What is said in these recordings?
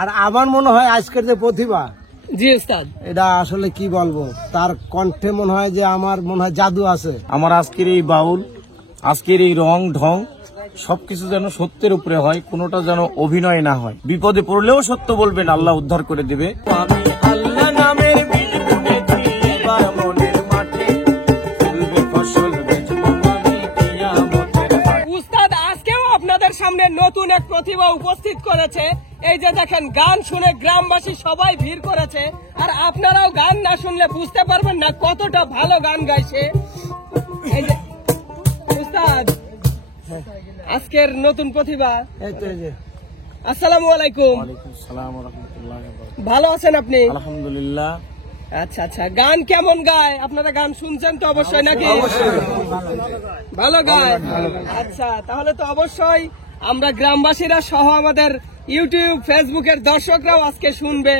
আর আমার মনে হয় আজকের যে প্রতিভা, জি উস্তাদ, এটা আসলে কি বলবো, তার কণ্ঠে মনে হয় যে আমার মনে হয় জাদু আছে। আমার আজকের এই বাউল, আজকের এই রং ঢং সবকিছু যেন সত্যের উপরে হয়, কোনোটা যেন অভিনয় না হয়। বিপদে পড়লেও সত্য বলবেন, আল্লাহ উদ্ধার করে দেবে। আমি আল্লাহ নামের বীজ বুনেছি, এবার মনের মাঠে ফুলবে ফসল, বেচবো আমি কিয়ামতের হাটে। উস্তাদ আজকেও আপনাদের সামনে নতুন এক প্রতিভা উপস্থিত করেছে। এই যে দেখেন, গান শুনে গ্রামবাসী সবাই ভিড় করেছে। আর আপনারাও গান না শুনলে বুঝতে পারবেন না কতটা ভালো গান গাইছে। এই যে উস্তাদ, আজকের নতুন প্রতিভা। এই তো এই যে। আসসালামু আলাইকুম। ওয়ালাইকুম আসসালাম ওয়া রাহমাতুল্লাহি ওয়া বারাকাতুহু। ভালো আছেন আপনি? আলহামদুলিল্লাহ। আচ্ছা আচ্ছা, গান কেমন গায়? আপনারা গান শুনছেন তো অবশ্যই নাকি? ভালো গায়। আচ্ছা, তাহলে তো অবশ্যই আমরা গ্রামবাসীরা সহ আমাদের ইউটিউব ফেসবুকের দর্শকরাও আজকে শুনবে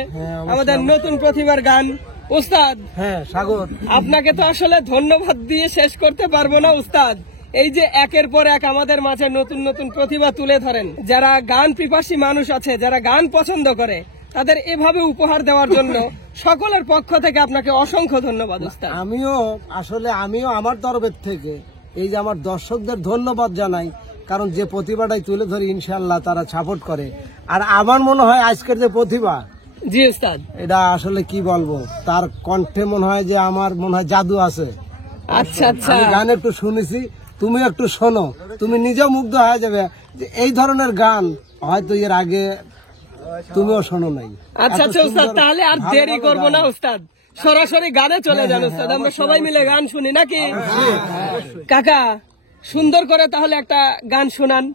আমাদের নতুন প্রতিভার গান। উস্তাদ, হ্যাঁ সাগর, আপনাকে তো আসলে ধন্যবাদ দিয়ে শেষ করতে পারবো না উস্তাদ। এই যে একের পর এক আমাদের মাঝে নতুন নতুন প্রতিভা তুলে ধরেন, যারা গান পিপাসী মানুষ আছে, যারা গান পছন্দ করে, তাদের এভাবে উপহার দেওয়ার জন্য সকলের পক্ষ থেকে আপনাকে অসংখ্য ধন্যবাদ উস্তাদ। আমিও আমার তরফের থেকে এই যে আমার দর্শকদের ধন্যবাদ জানাই, কারণ যে প্রতিভাটাই তুলে ধরি ইনশাআল্লাহ তারা সাপোর্ট করে। আর আমার মনে হয় আজকের যে প্রতিভা, জি উস্তাদ, এটা আসলে কি বলবো, তার কণ্ঠে মনে হয় যে আমার মনে হয় জাদু আছে। আচ্ছা আচ্ছা, আমি গান একটু শুনেছি, তুমি একটু শোনো, তুমি নিজেও মুগ্ধ হয়ে যাবে যে এই ধরনের গান হয়তো এর আগে তুমিও শোনো নাই। আচ্ছা আচ্ছা উস্তাদ, তাহলে আর ভালো দেরি ভালো করবো গান। না উস্তাদ, সরাসরি গানে চলে যান উস্তাদ। আমরা সবাই মিলে গান শুনি নাকি? কাকা, সুন্দর করে তাহলে একটা গান শোনান।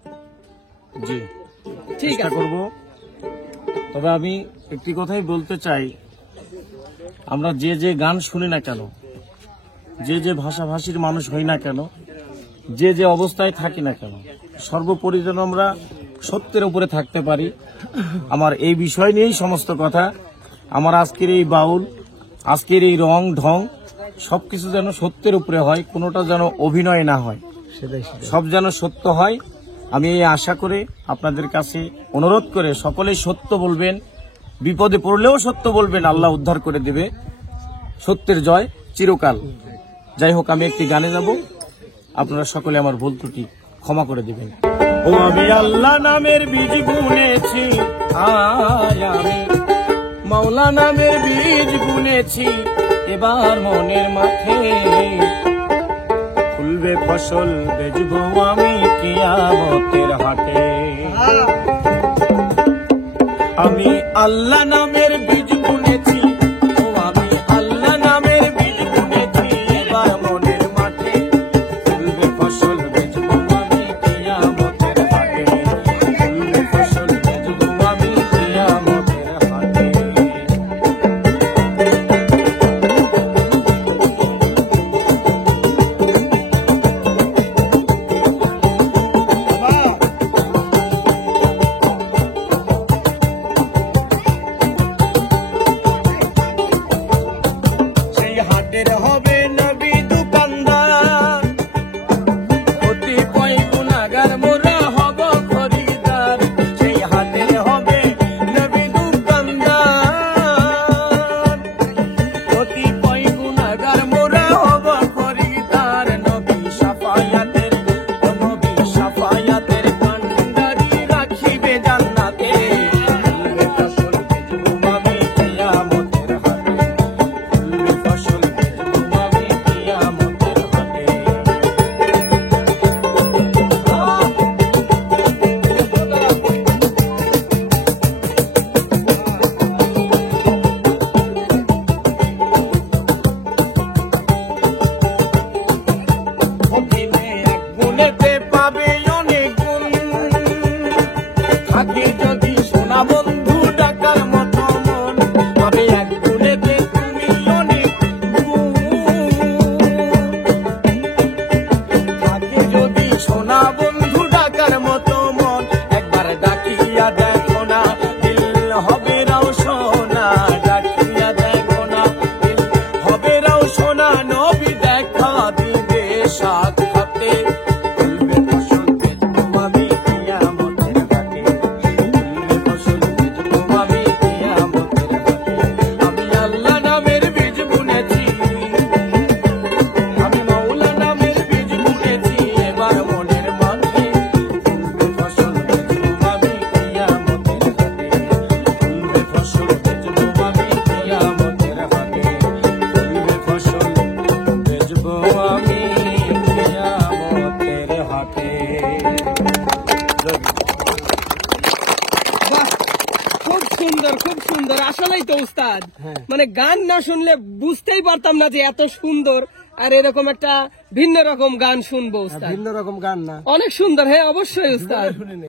জি, ঠিক চেষ্টা আছে। করব। তবে আমি একটি কথাই বলতে চাই, আমরা যে যে গান শুনি না কেন, যে যে ভাষাভাষীর মানুষ হই না কেন, যে যে অবস্থায় থাকি না কেন, সর্বোপরি যেন আমরা সত্যের উপরে থাকতে পারি। আমার এই বিষয় নিয়েই সমস্ত কথা। আমার আজকের এই বাউল, আজকের এই রং ঢং সবকিছু যেন সত্যের উপরে হয়, কোনোটা যেন অভিনয় না হয়, সব যেন সত্য হয়। আমি এই আশা করে আপনাদের কাছে অনুরোধ করে সকলেই সত্য বলবেন, বিপদে পড়লেও সত্য বলবেন, আল্লাহ উদ্ধার করে দেবে। সত্যের জয় চিরকাল। যাই হোক, আমি একটি গানে যাব, আপনারা সকলে আমার ভুল ত্রুটি ক্ষমা করে দেবেন। ও আমি আল্লাহ নামের বীজ বুনেছি, আমি মাওলা নামের বীজ বুনেছি, এবার মনের মাঠে ফুলবে ফসল, বেচবো আমি কিয়ামতের হাটে। আমি আল্লাহ নামের বীজ বুনেছি, ও আমি আল্লাহ নামের বীজ বুনেছি, এবার মনের মাঠে ফুলবে ফসল, বেচবো আমি কিয়ামতের হাটে। ফুলবে ফসল, বেচবো আমি কিয়ামতের হাটে। সুন্দর, আসলেই তো উস্তাদ। হ্যাঁ। মানে গান না শুনলে বুঝতেই পারতাম না যে এত সুন্দর আর এরকম একটা ভিন্ন রকম গান শুনবো উস্তাদ। ভিন্ন রকম গান না অনেক সুন্দর, হ্যাঁ অবশ্যই উস্তাদ।